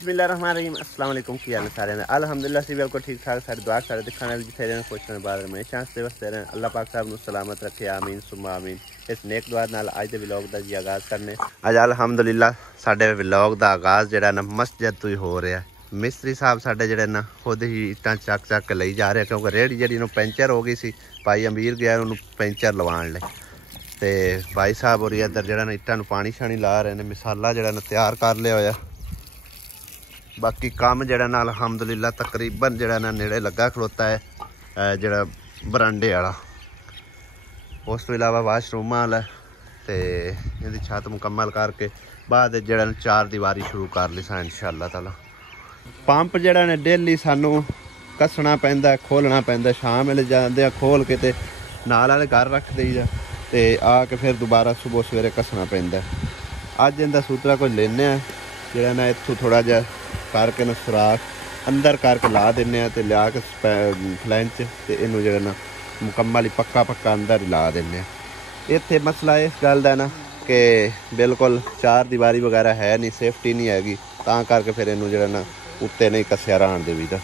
बिस्मिल्लाहिर्रहमानिर्रहीम अस्सलाम वालेकुम की हाल है सारे ने अल्हम्दुलिल्लाह से बिल्कुल ठीक ठाक सारे दुआ सारे दिखाने भी थे रहने खुश रहने बाद में चांस से वस्ते रहने अल्लाह पाक साहब नु सलामत रखे आमीन सुम्मा आमीन। इस नेक दुआ नाल आज दे व्लॉग दा जी आगाज़ करने अज अल्हम्दुलिल्लाह साडे व्लॉग दा आगाज़ जेड़ा ना मस्जिद तो ही हो रहा है। मिस्त्री साहब साडे जेड़े ना खुद ही इट्टां चक के लई जा रहे क्योंकि रेहड़ी जेड़ी नूं पैंचर हो गई सी। भाई अमीर गया उन्होंने पैंचर लवाण लई ते भाई साहब और इधर जेड़ा ना इट्टां नूं पानी शानी ला रहे ने मिसाला जेड़ा ना तैयार कर लिया होया। बाकी काम जरा ना अल्हम्दुलिल्लाह तकरीबन जरा ना नेड़े लगा खलोता है जरा बरांडे वाला। उस तो इलावा वाशरूम वाला तो इहदी छत मुकम्मल करके बाद जरा चार दीवारी शुरू कर ली सा इंशाअल्लाह ताला। पंप जरा ने डेली सानू कसना पैंदा खोलना पैंदा शाम वेले जांदे खोल के ते नाल वाले घर रख दईदा ते आके फिर दोबारा सुबह सवेरे कसना पैंदा। अज इहदा सूत्रा कोई लेने जरा ना इत्थों थोड़ा जा करके ना सुराख अंदर करके ला देने ते लिया के फ्लैंच ते इनू जरा ना मुकम्मल ही पक्का अंदर ही ला देने। इत्थे मसला इस गल दा ना कि बिल्कुल चार दीवारी वगैरह है नहीं सेफ्टी नहीं हैगी तां करके फिर इनू जरा ना उत्ते नहीं कस्या रहन देवीदा।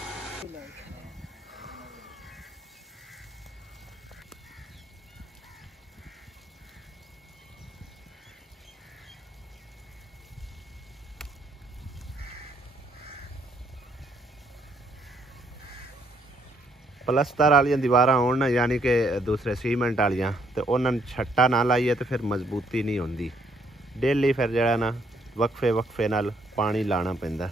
प्लस्तर वाली दीवार होन यानी कि दूसरे सीमेंट वालियाँ तो उन्होंने छट्टा ना लाइए तो फिर मजबूती नहीं होंदी। डेली फिर जरा ना वक्फे नाल पानी लाना पैंदा।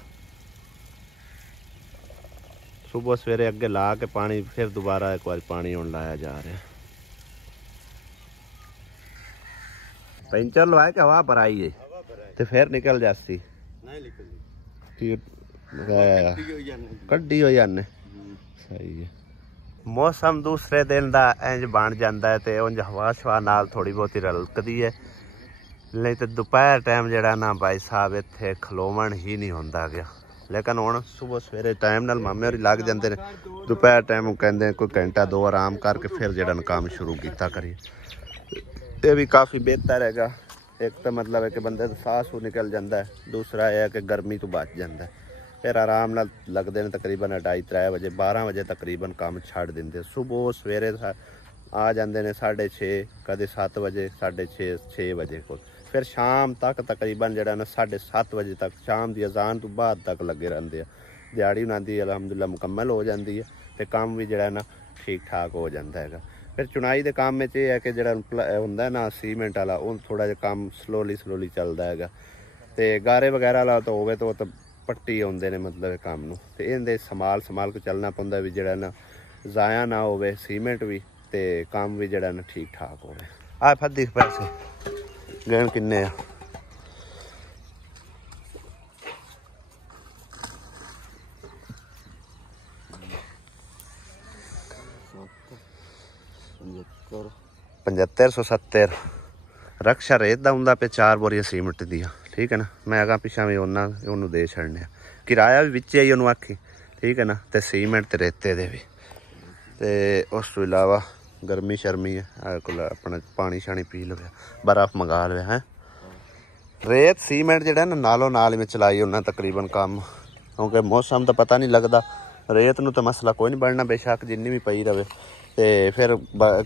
सुबह सवेरे अगे ला के पानी फिर दोबारा एक बार पानी हुण लाया जा रहा। पेंचर लवाए कि हवा भराई है तो फिर निकल जाती कड्डी हो जाने सही है। मौसम दूसरे दिन का इंज बन जाता है तो उंज हवा शवा नाल थोड़ी बहुती रलकदी है नहीं तो दोपहर टाइम जरा ना भाई साहब इत्थे खलोवन ही नहीं होंदा गया। लेकिन हुण सुबह सवेरे टाइम नाल मामे होरी लग जाते हैं दोपहर टाइम कहते कोई घंटा दो आराम करके फिर जरा काम शुरू किया करिए ये भी काफ़ी बेहतर हैगा। एक तो मतलब है कि बंदे तो साह सूह निकल जाता है दूसरा यह है कि गर्मी तो बच जाता है फिर आराम नाल लगते हैं तकरीबन 2:30-3 बजे 12 बजे तकरीबन काम छड़ देंगे। सुबह सवेरे आ जाते हैं 6:30 कदे 7 बजे 6:30 बजे को फिर शाम तक तकरीबन जरा ना 7:30 बजे तक शाम की अजान तो बाद तक लगे रहते हैं। दिहाड़ी उन्हों की अलहमदुलिल्लाह मुकम्मल हो जाती है तो काम भी जरा ना ठीक ठाक हो जाता है। फिर चुनाई के काम में यह है कि जरा होंगे ना सीमेंट वाला वो थोड़ा जहा काम स्लोली चलता है तो गारे वगैरह वाला तो होवे तो पट्टी आते हैं मतलब काम नूं ते इहदे संभाल के चलना पौंदा भी जरा ना जाया ना होवे सीमेंट भी ते काम भी जरा ना ठीक ठाक होवे। आ फद्दी पैसे गए किन्ने आ $7570 रक्षा रेत का होंगे पे 4 बोरियां सीमेंट दिया ठीक है ना। मैं अगर पिछा भी उन्होंने दे छड़ने किराया भी बिच ही उन्होंने आखी ठीक है ना तो सीमेंट तो रेते दे भी तो उस तो इलावा गर्मी शर्मी है अपना पानी शानी पी लो बर्फ मंगा लो है। रेत सीमेंट जड़ा ना नालों नाल में चलाई उन्हें तकरीबन काम क्योंकि मौसम तो पता नहीं लगता रेत नूं तो मसला कोई नहीं बनना बेशक जिन्नी भी पई रहे तो फिर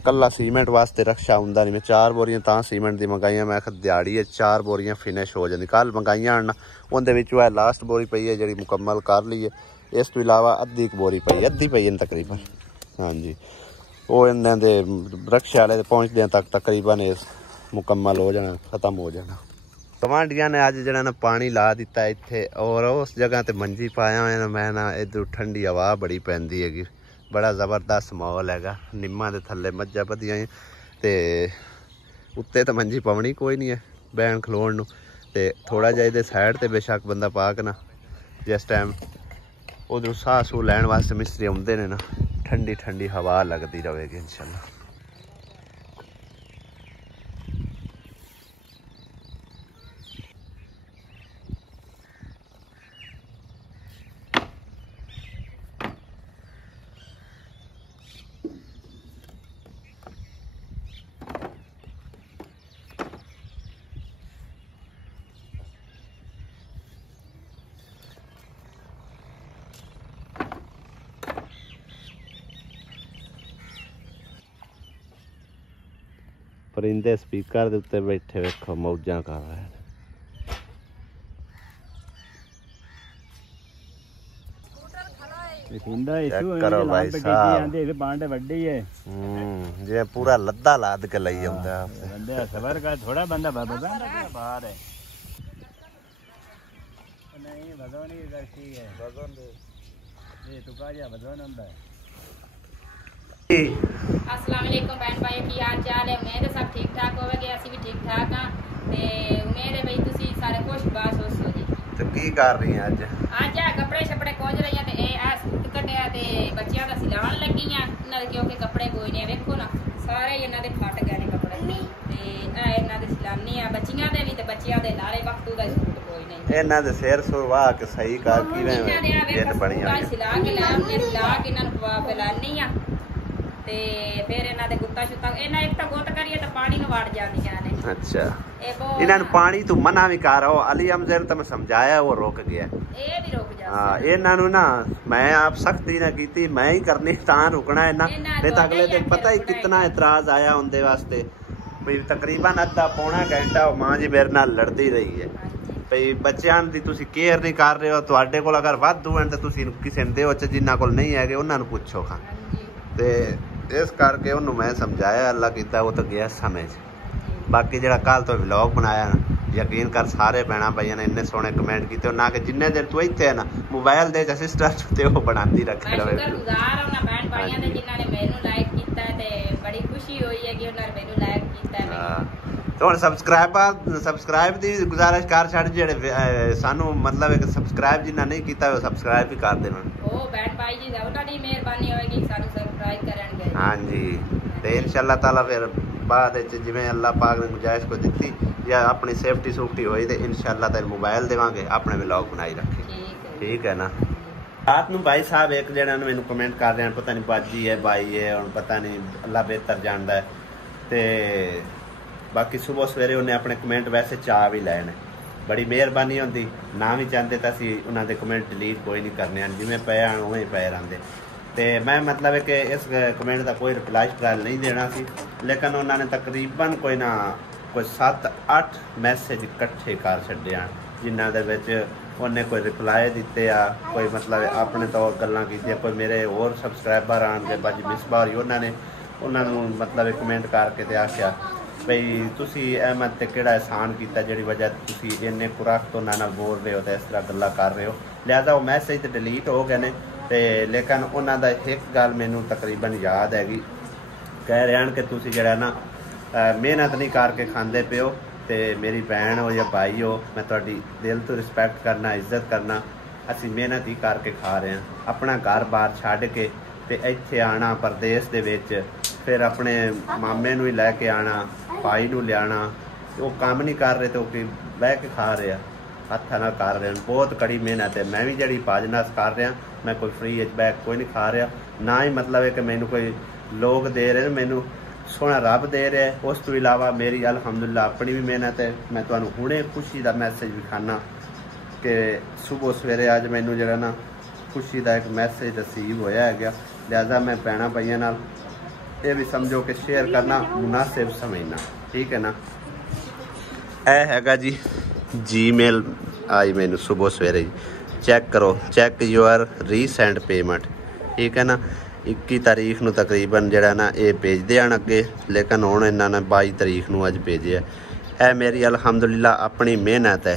कला सीमेंट वास्ते रक्षा आंदा नहीं। मैं 4 बोरियां तां सीमेंट दी मंगाइयां मैं दिहाड़ी 4 बोरियां फिनिश हो जाती कल मंगाइयां आना उनके लास्ट बोरी पई है जी मुकम्मल कर ली है। इस तो इलावा अद्धी बोरी पई अद्धी पई है तकरीबन हाँ जी वो इन्हें दे रक्षा वाले पहुँचद तक तकरीबन मुकम्मल हो जाना खत्म हो जाना। गवांढियां ने अज जरा ना पानी ला दिता इत्थे और उस जगह ते मंजी पाया हुआ मैं ना इधर ठंडी हवा बड़ी पैंदी हैगी बड़ा ज़बरदस्त माहौल हैगा। निम्मा दे थल्ले मज्झां बधियां ते उत्ते तो मंजी पाउणी कोई नहीं है बैन खलोण नूं ते थोड़ा जिहा इहदे साइड ते बेशक बंदा पा के ना जिस टाइम उधरों साह सूह लैण वास्ते मिस्त्री आउंदे ने ना ठंडी हवा लगती रहेगी इंशाअल्लाह। परिंदे स्पीकर दे उत्ते बैठे वेखो मौजां कर रहे हैं। करो भाई साहब जे पूरा लद्दा लाद के लई आंदा बंदे सबर का थोड़ा बंदा बाबा बाहर है नहीं भगवान की करती है भगवान ये तो का जा भगवान अंदा अस्सलाम वालेकुम बहन भाई की हाल चाल है। उम्मीद है सब ठीक ठाक होवेगे, ਅਸੀਂ भी ठीक ठाक हां ते उम्मीद है भाई ਤੁਸੀਂ ਸਾਰੇ खुशबाश हो जी। ਤੇ ਕੀ ਕਰ ਰਹੀ ਅੱਜ ਆ ਕੱਪੜੇ ਛਪੜੇ ਕੋਝ ਰਹੀਆਂ ਤੇ ਇਹ ਆ ਸੂਟ ਕੱਢਿਆ ਤੇ ਬੱਚਿਆਂ ਦਾ ਸਿਲਾਉਣ ਲੱਗੀਆਂ ਇਹਨਾਂ ਦੇ ਕਿਉਂਕਿ ਕੱਪੜੇ ਕੋਈ ਨਹੀਂ ਵੇਖੋ ਨਾ ਸਾਰੇ ਇਹਨਾਂ ਦੇ ਫਟ ਗਏ ਨੇ ਕੱਪੜੇ ਤੇ ਆ ਇਹਨਾਂ ਦੇ ਸਿਲਾਉਣੀ ਆ ਬੱਚਿਆਂ ਦੇ ਵੀ ਤੇ ਬੱਚਿਆਂ ਦੇ ਨਾਲੇ ਵਕਤੂ ਦਾ ਸੂਟ ਕੋਈ ਨਹੀਂ ਇਹਨਾਂ ਦੇ ਸਿਰ ਸੁਰਵਾ ਕੇ ਸਹੀ ਕਰ ਕਿਵੇਂ ਜਿੱਦ ਬਣੀਆਂ ਸਿਲਾ ਕੇ ਲਾਉਣੇ ਸਿਲਾ ਕੇ ਇਹਨਾਂ ਨੂੰ ਪਵਾ ਕੇ ਲਾਣੀ ਆ ਤੇ ਫਿਰ ਇਹਨਾਂ ਦੇ ਗੁੱਤਾ ਸ਼ੁੱਤਾ ਇਹਨਾਂ ਇੱਕ ਤਾਂ ਗੁੱਤ ਕਰੀਏ ਤਾਂ ਪਾਣੀ ਨੂੰ ਵੜ ਜਾਂਦੀਆਂ ਨੇ। अच्छा इन्होंने पानी तो मना भी कर रहा हो अली अमजर तो मैं समझाया वो रोक गया ये भी रुक जा हाँ इन्होंने ना मैं आप सख्ती ना की मैं ही करनी तां रुकना है ना नहीं तो अगले दिन पता ही कितना इतराज आया उनके वास्ते भाई तकरीबन अद्धा पौना घंटा मां जी मेरे नाल लड़ती रही है भाई बच्चों की तुसी केयर नहीं कर रहे हो तुहाडे कोल अगर वाधू हैं तो तुसी किसी दे जिन्हां कोल नहीं है उन्हां नूं पुछो खां ते इस करके उन्होंने मैं समझाया अल्लाह कीता वो तो गया समझ बाकी जो कल तो व्लॉग बनाया ना यकीन कर सारे भैन भाइयों ने इन्ने सोहने कमेंट किए ना कि जिन्ने देर तू इत्थे है ना मोबाइल दे सिस्टर ते वो बनाती रखे रहे तो सबसक्राइब की गुजारिश कर छड़ जेडे सानू मतलब एक सबसक्राइब जिन्ना नहीं किया वो सबसक्राइब भी कर देना हाँ जी तो इंशाअल्लाह ताला फिर बाद जिवें अल्लाह पाक ने गुंजाइश को दी या अपनी सेफ्टी सूफ्टी होई तो इंशाअल्लाह तेरे मोबाइल देवांगे अपने व्लॉग बनाई रखे ठीक है ना। रात नूं भाई साहब एक जने ने मैनू कमेंट कर रहे हैं पता नहीं बाजी है भाई है और पता नहीं अल्लाह बेहतर जानता है तो बाकी सुबह सवेरे उन्हें अपने कमेंट वैसे चाह भी लैने बड़ी मेहरबानी होती ना भी चाहते तो असीं उन्होंने कमेंट डिलीट कोई नहीं करने जिमें पे आन उवें पे रहिंदे तो मैं मतलब है कि इस कमेंट का कोई रिप्लाई शप्लाई नहीं देना सी लेकिन उन्होंने तकरीबन कोई ना कोई 7-8 मैसेज इकट्ठे कर छड्डे जिन्हां दे विच उन्हें कोई रिप्लाई दिते आ कोई मतलब अपने तौर गल्लां कीतियां कोई मेरे होर सबसक्राइबर आन दे बाजी मिसबा होरी उन्होंने मतलब कमेंट करके ते आख्या भाई तुसी अहमद ते किहड़ा एहसान कीता जिहड़ी वजह तुसी इन्ने खुराक तो नाल बोल रहे हो तो इस तरह गल्लां कर रहे हो लिहाजा वो मैसेज तो डिलीट हो गए ने ते लेकिन उन्हों का एक गल मैनू तकरीबन याद हैगी कह रहे हैं कि तुसी जिहड़ा ना मेहनत नहीं करके खांदे पे हो तो मेरी भैन हो या भाई हो मैं तुहाडी दिल तो रिस्पैक्ट करना इज्जत करना असी मेहनत ही करके खा रहे हैं अपना घर बार छड्ड के ते इत्थे आना परदेस दे विच फिर अपने मामे नूं ही लैके आना भाई नूं लियाना वो काम नहीं कर रहे तो बह के खा रहे हैं हत्थां नाल कर रहे हैं बहुत कड़ी मेहनत है मैं भी जिहड़ी पाजनास कर रहा मैं कोई फ्री बैग कोई नहीं खा रहा ना ही मतलब है कि मैनू कोई लोग दे रहे मैनू सोहना रब दे रहा है उस तो इलावा मेरी अल्हम्दुलिल्लाह अपनी भी मेहनत है मैं तुहानू हुणे खुशी का मैसेज विखाना कि सुबह सवेरे अज मैनू जिहड़ा ना खुशी का एक मैसेज रिसीव होया है गया लिहाजा मैं भैणां भाइयां नाल ये भी समझो कि शेयर करना मुनासिब समझना ठीक है ना। यह हैगा जी जीमेल आई मैनू सुबह सवेरे चेक करो चेक योर रीसेंट पेमेंट ठीक है ना 21 तारीख नूं तकरीबन जिहड़ा ना ये भेजदे आन अगे लेकिन हुण इन्हां ने 22 तारीख नूं अज भेजे है मेरी अल्हम्दुलिल्लाह अपनी मेहनत है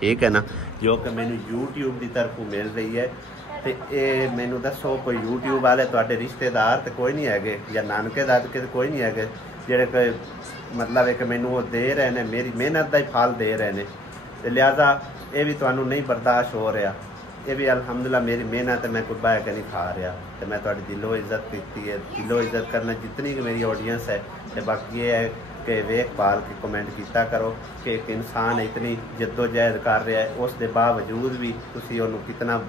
ठीक है ना जो कि मैनू यूट्यूब की तरफों मिल रही है तो ये मैनू दसो कोई यूट्यूब वाले तुहाडे रिश्तेदार तो कोई नहीं है या नानके दादके तो कोई नहीं है जिहड़े कोई मतलब एक मैनू वो दे रहे हैं मेरी मेहनत का ही फल दे रहे हैं तो लिहाजा ये भी तुहानू नहीं बर्दाश्त हो रहा ये भी अल्हम्दुलिल्लाह मेरी मेहनत है मैं कोई बह के नहीं खा रहा तो मैं तुहाडी दिलों इज्जत की है दिलों इज्जत करना जितनी कि मेरी ऑडियंस है तो बाकी ये है कि वेख पाल के कमेंट किया करो कि एक इंसान इतनी जद्दोजहद कर रहा है उस दे बावजूद भी तुसी उन्होंने कितना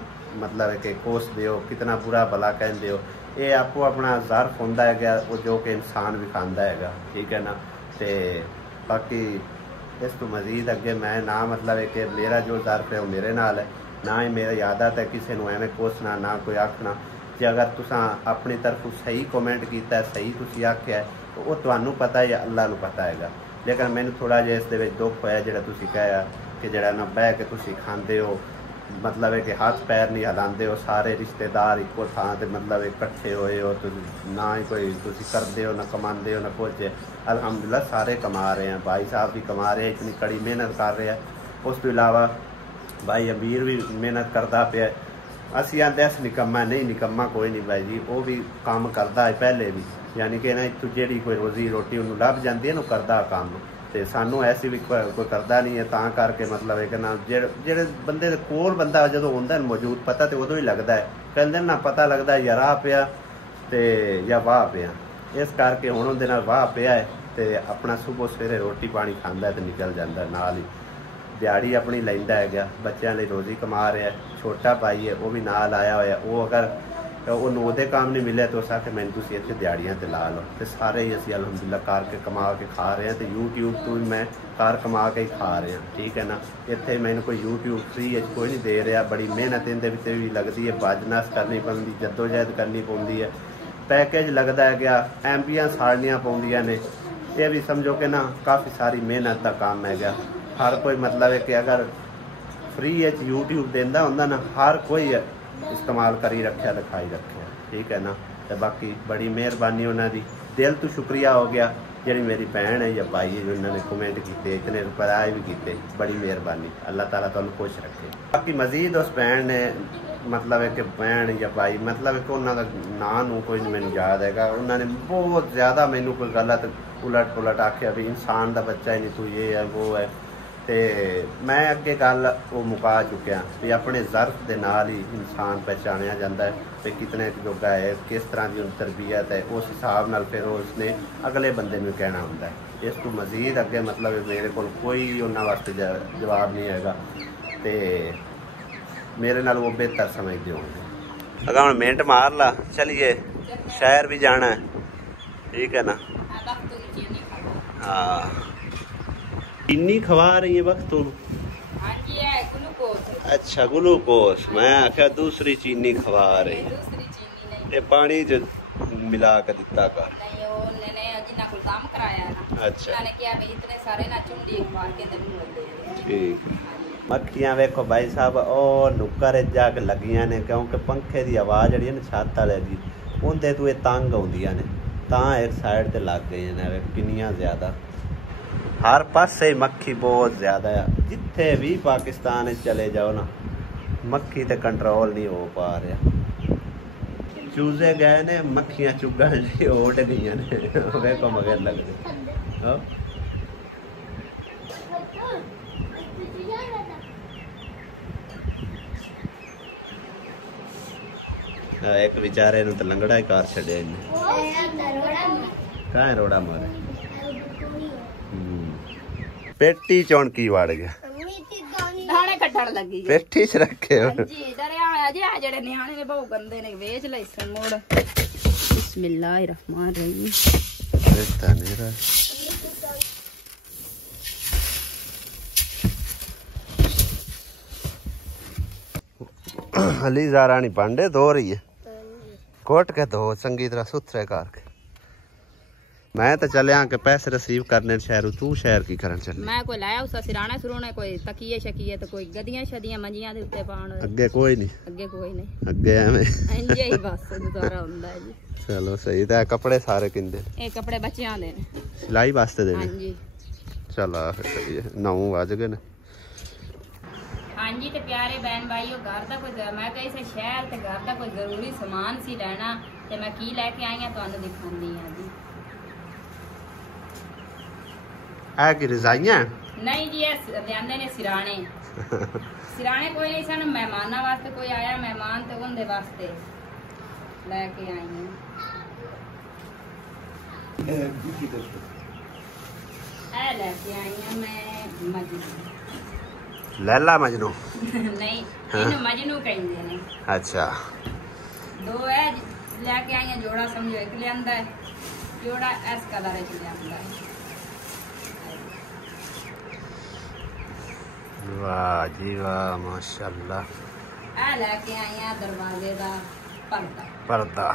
मतलब है कि कोसदे हो कितना बुरा भला कहते हो ये आपको अपना ज़र्फ होंदा है गया वो जो कि इंसान भी खांदा है ठीक है ना। तो बाकी इस तो मजीद अगे मैं ना मतलब है कि मेरा जो ज़र्फ है वो मेरे नाल है ना ही मेरी आदत है किसी को एवं कोसना ना कोई आखना जे अगर तुसां अपनी तरफों सही कमेंट किया सही तुसीं आख्या है ਉਹ ਤੁਹਾਨੂੰ ਪਤਾ ਜਾਂ ਅੱਲਾ ਨੂੰ ਪਤਾ ਹੈਗਾ। ਲੇਕਿਨ ਮੈਨੂੰ ਥੋੜ੍ਹਾ ਜਿਹਾ ਇਸ ਦੇ ਵਿੱਚ ਦੁੱਖ ਹੋਇਆ ਜਿਹੜਾ ਤੁਸੀਂ ਕਿਹਾ ਕਿ ਜਿਹੜਾ ਨਾ ਬਹਿ ਕੇ ਤੁਸੀਂ ਖਾਂਦੇ ਹੋ, मतलब है कि हाथ पैर नहीं हिलाते हो, सारे रिश्तेदार इको थां ते मतलब इकट्ठे होए हो, तो ना ही कोई तुसी करते हो ना कमाते हो ना कुछ। अल्हम्दुलिल्लाह सारे कमा रहे हैं, भाई साहब भी कमा रहे हैं, इतनी कड़ी मेहनत कर रहे हैं। उस तो इलावा भाई अमीर भी मेहनत करता पे। असी आते अस निकम्मा नहीं, निकम्मा कोई नहीं भाई जी, वो भी काम करता है पहले भी, यानी कि ना इतों जी कोई रोजी रोटी उन्होंने लभ जाती है ना करता काम, तो सानू ऐसी भी कोई करता नहीं है। तां करके मतलब है कि ना जेड़े बंदे कोल बंदा जो होंदा मौजूद पता तो उदों ही लगता है, कहते ना पता लगता है या राह पिया ते या वाह पिया। इस करके हुण उहदे नाल वाह पिया है ते अपना सुबह सवेरे रोटी पानी खांदा है ते निकल जांदा, नाल ही दिहाड़ी अपनी लैंदा है गया, बच्चों लिए रोजी कमा रहा है। छोटा भाई है वो भी नाल आया होया, वो अगर ਉਹਦੇ काम नहीं मिले तो उस आखे मैंने तुसीं इत्थे दिहाड़ियां ते ला लो, तो सारे ही असीं अलहमदुलिल्लाह करके कमा के खा रहे हैं। तो यूट्यूब तो भी मैं कार कमा के ही खा रहे हैं, ठीक है ना। इत्थे मैंने कोई यूट्यूब फ्री कोई नहीं दे रहा, बड़ी मेहनत इहदे विच भी लगती है, बाजनस करनी पौंदी, जद्दोजहद करनी पौंदी है, पैकेज लगता है गया, एमपियां साड़नियां पौंदियां ने, ये भी समझो कि ना काफ़ी सारी मेहनत का काम है गया। हर कोई मतलब है कि अगर फ्री यूट्यूब देंदा हुंदा ना, हर कोई इस्तेमाल करी रखे लिखाई रखे, ठीक है ना। तो बाकी बड़ी मेहरबानी उन्होंने, दिल तो शुक्रिया हो गया जी मेरी भैन है या भाई है जो उन्होंने कमेंट किए, इतने रुपये भी किए, बड़ी मेहरबानी, अल्लाह ताला तुहानू खुश रखे। बाकी मजीद उस भैन ने मतलब है कि भैन या भाई मतलब है कि उन्होंने नाम कोई नहीं मैंने याद है, उन्होंने बहुत ज़्यादा मैनू कोई गलत उलट पुलट आख्या भी इंसान का बच्चा ही नहीं, तू ये है वो है। तो मैं अगे गल वो मुका चुकिया भी अपने ज़र्फ के नाल ही इंसान पहचानिया जाता है भी कितने जोगा है, किस तरह की तरबियत है, उस हिसाब नाल फिर उसने अगले बंदे में कहना होंदा है। इस तो मजीद अगे मतलब मेरे को कोई उन्होंने वास्ते जवाब नहीं हैगा, तो मेरे नाल वो बेहतर समझते होंगे। अगर हम मिनट मार ला, चलिए शहर भी जाना है, ठीक है ना। हाँ चीनी खवा रही है वक्त तुम? अच्छा ग्लूकोस, मैं आख्या दूसरी चीनी खवा रही है, ये पानी जो मिला कर दिता कर। अच्छा ठीक। मक्खियां वेखो भाई साहब और नुक्कर जाके लगियां ने, क्योंकि पंखे की आवाज़ जी ना छत वाले की उनते तो ये तंग आउंदियां ने, तां एक साइड ते लग गई ने किन्नियां ज़्यादा। हर पासे मक्खी बहुत ज़्यादा है, जिथे भी पाकिस्तान चले जाओ ना मक्खी ते कंट्रोल नहीं हो पा रहा। चूजे गए ने मक्खियां चुगन लिए उड़ गई ने, वेखो मगर लगते एक बेचारे तो लंगड़ा ही कार छड़िया इन्हें, कहाँ रोड़ा मारे पेटी चौंकी वाड़ गया, दाने कट्टण लगी पेटी च रखे हो जी। डरिया होया जी, आ जेड़े न्याणे ने बहुत गंदे ने, वेच ले सन मोड़। बिस्मिल्लाहिर्रहमानिर्रहीम। रिश्ता नहीं रहा अली ज़ारानी पांडे धो रही है, कोट के धो चंगी तरह सुथरे करके। मैं तो चलिया के पैसे रिसीव करने शहर, तू शहर की करन चली? मैं कोई लाया उस सिराने सुराने कोई तकिए शकिए तो कोई गदियां शदियां मंजियां दे उत्ते पाउण, अगे कोई नहीं, अगे कोई नहीं, अगे एवें इंजे ही बस गुजारा हुंदा है जी। चलो सही। ते कपड़े सारे किंदे? ए कपड़े बच्चियां दे ने, सिलाई वास्ते दे ने? हां जी। चलो फिर सही है, 9 बज गए ने। हाँ जी। तो प्यारे बहन भाईओ, घर का कोई मैं कहीं से शहर ते घर का कोई जरूरी समान सी लेना, ते मैं की लैके आई हां तुहानू दिखांदी हां जी। है कि रजाइयां? नहीं जी, लियाने ने सिराने। सिराने कोई नहीं सन, मेहमाना वास्ते कोई आया मेहमान तो उनके वास्ते लेके आई हूं। ए लेके आई हूं मैं मजनू। लैला मजनू? नहीं, इन्हें मजनू कहंदे ने। अच्छा। 2 है लेके आई हूं, जोड़ा समझो एक लियांदा है, जोड़ा इस कलर च लियांदा है। वाह जी वाह माशाअल्लाह। आ लेके आई हां दरवाजे दा पर्दा। पर्दा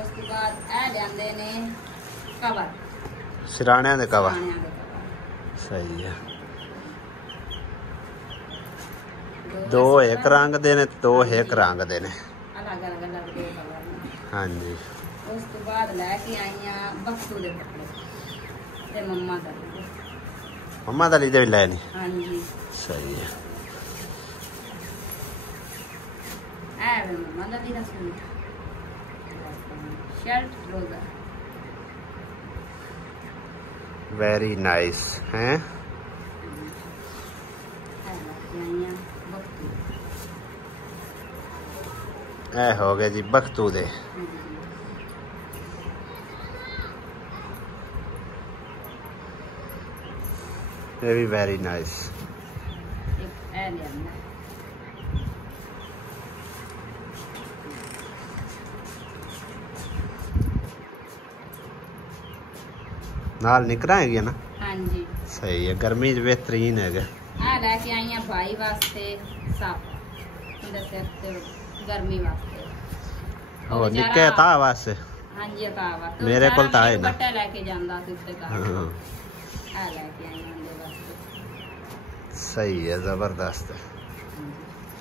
ਉਸ ਤੋਂ ਬਾਅਦ ਇਹ ਲਿਆਂਦੇ ਨੇ ਕਵਰ, ਸਿਰਾਣਿਆਂ ਦੇ ਕਵਰ। ਸਿਰਾਣਿਆਂ ਦੇ ਕਵਰ। ਸਹੀ ਹੈ। ਦੋ ਇੱਕ ਰੰਗ ਦੇ ਨੇ, ਦੋ ਇੱਕ ਰੰਗ ਦੇ ਨੇ, ਅਲੱਗ ਅਲੱਗ ਦੋ ਕਲਰ ਨੇ। ਹਾਂਜੀ। ਉਸ ਤੋਂ ਬਾਅਦ ਲੈ ਕੇ ਆਈਆਂ ਬਖਤੂ ਦੇ ਕੱਪੜੇ ਤੇ ਮੰਮਾ ਦਾ ਵੀ। ਮੰਮਾ ਦਾ ਲਈ ਦੇ ਵੀ ਲੈ ਨੇ। ਹਾਂਜੀ ਸਹੀ ਹੈ। ਇਹ ਵੇ ਮੰਮਾ ਦਾ ਵੀ ਦਾ suit, shirt trousers. Very nice ਹੈ। ਇਹ ਹੋ ਗਏ ਜੀ ਬਖਤੂ ਦੇ। ਇਹ ਵੀ ਵੈਰੀ ਨਾਈਸ। ਇੱਕ ਇਹ ਲਿਆਂਦਾ ਨਾਲ ਨਿਕਰਾਂ ਹੈਗੀਆਂ ਨਾ। ਹਾਂਜੀ ਸਹੀ ਹੈ। ਗਰਮੀ 'ਚ ਬਿਹਤਰੀਨ ਹੈਗਾ। ਆ ਲੈ ਕੇ ਆਈਆਂ ਭਾਈ ਵਾਸਤੇ ਸਾਫ, ਉਹਦੇ ਸਿਰ ਤੇ ਗਰਮੀ ਵਾਸਤੇ। ਉਹ ਨਿੱਕੇ ਤਾਂ ਵਾਸਤੇ। ਹਾਂਜੀ ਆ ਵਾਸਤੇ ਮੇਰੇ ਕੋਲ ਤਾਂ ਹੈ ਨਾ। ਬੱਟਾ ਲੈ ਕੇ ਜਾਂਦਾ ਸੀ ਉੱਤੇ ਘਰ। ਹਾਂ ਆ ਲੈ ਕੇ ਆਈਆਂ ਉਹਦੇ ਵਾਸਤੇ। ਸਹੀ ਹੈ। ਜ਼ਬਰਦਸਤ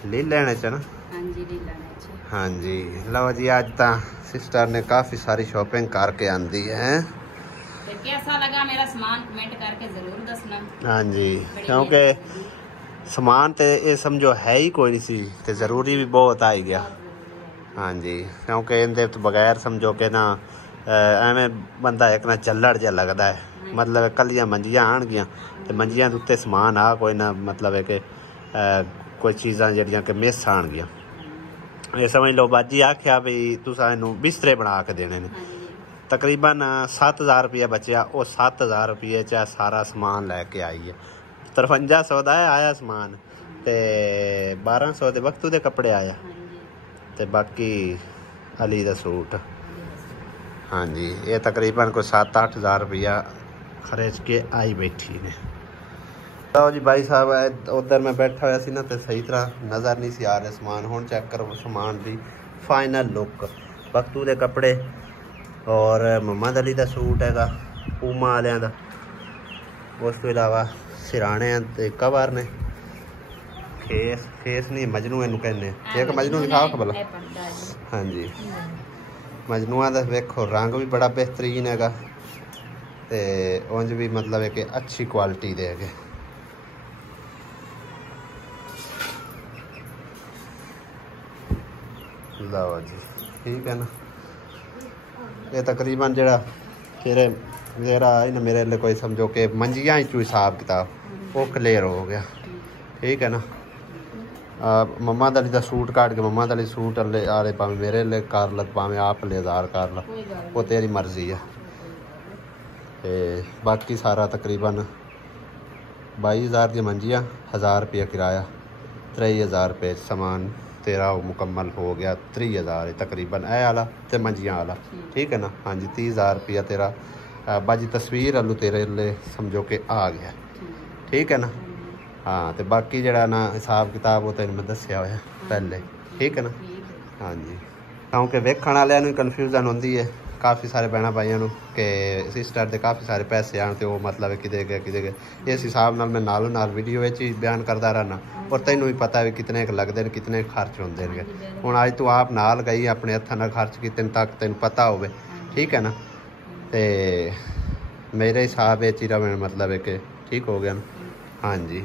ਲੈ ਲੈਣੇ ਚ ਨਾ। ਹਾਂਜੀ ਲੈ ਲੈਣੇ ਚ। ਹਾਂਜੀ ਲਓ ਜੀ, ਅੱਜ ਤਾਂ ਸਿਸਟਰ ਨੇ ਕਾਫੀ ਸਾਰੀ ਸ਼ਾਪਿੰਗ ਕਰਕੇ ਆਂਦੀ ਹੈ। ਤੇ ਕਿਹਦਾ ਲੱਗਾ ਮੇਰਾ ਸਮਾਨ ਕਮੈਂਟ ਕਰਕੇ ਜ਼ਰੂਰ ਦੱਸਣਾ। ਹਾਂਜੀ ਕਿਉਂਕਿ ਸਮਾਨ ਤੇ ਇਹ ਸਮਝੋ ਹੈ ਹੀ ਕੋਈ ਨਹੀਂ ਸੀ ਤੇ ਜ਼ਰੂਰੀ ਵੀ ਬਹੁਤ ਆ ਗਿਆ। ਹਾਂਜੀ ਕਿਉਂਕਿ ਇਹਦੇ ਤੋਂ ਬਗੈਰ ਸਮਝੋ ਕਿ ਨਾ ਐਵੇਂ ਬੰਦਾ ਇੱਕ ਨਾ ਚੱਲੜ ਜਿਹਾ ਲੱਗਦਾ ਹੈ। ਮਤਲਬ ਕੱਲੀਆਂ ਮੰਜੀਆਂ ਆਣਗੀਆਂ ਤੇ ਮੰਜੀਆਂ ਦੇ ਉੱਤੇ ਸਮਾਨ ਆ ਕੋਈ ਨਾ, ਮਤਲਬ ਹੈ ਕਿ ਕੋਈ ਚੀਜ਼ਾਂ ਜਿਹੜੀਆਂ ਕਿ ਮਿਸ ਆਣਗੀਆਂ। ਇਹ ਸਮਝ ਲਓ ਬਾਜੀ ਆਖਿਆ ਵੀ ਤੁਸੀਂ ਇਹਨੂੰ ਬਿਸਤਰੇ ਬਣਾ ਕੇ ਦੇਣੇ ਨੇ। ਤਕਰੀਬਨ 7000 ਰੁਪਇਆ ਬਚਿਆ। ਉਹ 7000 ਰੁਪਏ 'ਚ ਸਾਰਾ ਸਮਾਨ ਲੈ ਕੇ ਆਈ ਹੈ। 5300 ਦਾ ਆਇਆ ਸਮਾਨ ਤੇ 1200 ਦੇ ਵਕਤੂ ਦੇ ਕੱਪੜੇ ਆਇਆ ਤੇ ਬਾਕੀ ਅਲੀ ਦਾ ਸੂਟ। ਹਾਂਜੀ ਇਹ ਤਕਰੀਬਨ ਕੋਈ 7-8 ਰੁਪਇਆ ਖਰਚ ਕੇ ਆਈ ਬੈਠੀ ਨੇ। ਲਓ ਜੀ ਭਾਈ ਸਾਹਿਬ, ਉਧਰ ਮੈਂ ਬੈਠਾ ਹੋਇਆ ਸੀ ਨਾ ਤੇ ਸਹੀ ਤਰ੍ਹਾਂ ਨਜ਼ਰ ਨਹੀਂ ਸੀ ਆ ਰਿਹਾ ਸਮਾਨ। ਹੁਣ ਚੈੱਕ ਕਰੋ ਸਮਾਨ ਦੀ ਫਾਈਨਲ ਲੁੱਕ। ਵਕਤੂ ਦੇ ਕੱਪੜੇ ਔਰ ਮੁਹੰਮਦ ਅਲੀ ਦਾ ਸੂਟ ਹੈਗਾ ਪੂਮਾ ਵਾਲਿਆਂ ਦਾ। ਉਸ ਤੋਂ ਇਲਾਵਾ ਸਿਰਾਣਿਆਂ ਤੇ ਕਵਰ ਨੇ। ਖੇਸ ਨਹੀਂ ਮਜਨੂ ਇਹਨੂੰ ਕਹਿੰਦੇ। ਇੱਕ ਮਜਨੂ ਦਿਖਾਓ ਖਬਰ। ਹਾਂਜੀ ਮਜਨੂਆਂ ਦਾ ਵੇਖੋ ਰੰਗ ਵੀ ਬੜਾ ਬਿਹਤਰੀਨ ਹੈਗਾ ਤੇ ਉਂਝ ਵੀ ਮਤਲਬ ਹੈ ਕਿ ਅੱਛੀ ਕੁਆਲਿਟੀ ਦੇ ਹੈਗੇ। ਲਓ ਜੀ ਠੀਕ ਹੈ ਨਾ। ਇਹ ਤਕਰੀਬਨ ਜਿਹੜਾ ਫਿਰ ਮੇਰੇ ਲਈ ਕੋਈ ਸਮਝੋ ਕਿ ਮੰਜੀਆਂ ਚੋਂ ਹਿਸਾਬ ਕਿਤਾਬ ਉਹ ਕਲੀਅਰ ਹੋ ਗਿਆ। ਠੀਕ ਹੈ ਨਾ। ਮੰਮਾ ਦਾ ਦਾ ਸੂਟ ਕੱਢ ਕੇ ਮੰਮਾ ਦਾ ਸੂਟ ਆਲੇ ਭਾਵੇਂ ਮੇਰੇ ਲਈ ਕਰ ਲ ਭਾਵੇਂ ਆਪ ਲੈ ਹਜ਼ਾਰ ਕਰ ਲ, ਉਹ ਤੇਰੀ ਮਰਜ਼ੀ ਹੈ। ਤੇ ਬਾਕੀ ਸਾਰਾ ਤਕਰੀਬਨ 22000 ਦੀਆਂ ਮੰਜੀਆਂ, 1000 ਰੁਪਇਆ ਕਿਰਾਇਆ, 23000 ਰੁਪਏ ਸਮਾਨ तेरा मुकम्मल हो गया। 30000 तकरीबन ए आला ते मंजियां आला। ठीक है ना। हाँ जी 30000 रुपया तेरा बाजी तस्वीर आलू तेरे ले समझो कि आ गया। ठीक है ना। हाँ तो बाकी जरा ना हिसाब किताब वो तेन मैं दसिया होया पहले। ठीक है ना। हाँ जी क्योंकि वेखण वालियां नूं कन्फ्यूजन होंदी है काफ़ी सारे भैन भाइयों कि सिस्टर के काफ़ी सारे पैसे आने तो मतलब किते गए इस हिसाब नाल मैं नालों नाल वीडियो ही बयान करता रहना और तैनूं भी पता है कितने लगते हैं कितने खर्च होंगे हैं। हुण अज तू आप नाल गई अपने हत्थां नाल खर्च कितने तक तेन पता होवे। ठीक है ना। तो मेरे हिसाब ही मतलब है कि ठीक हो गया ना। हाँ जी।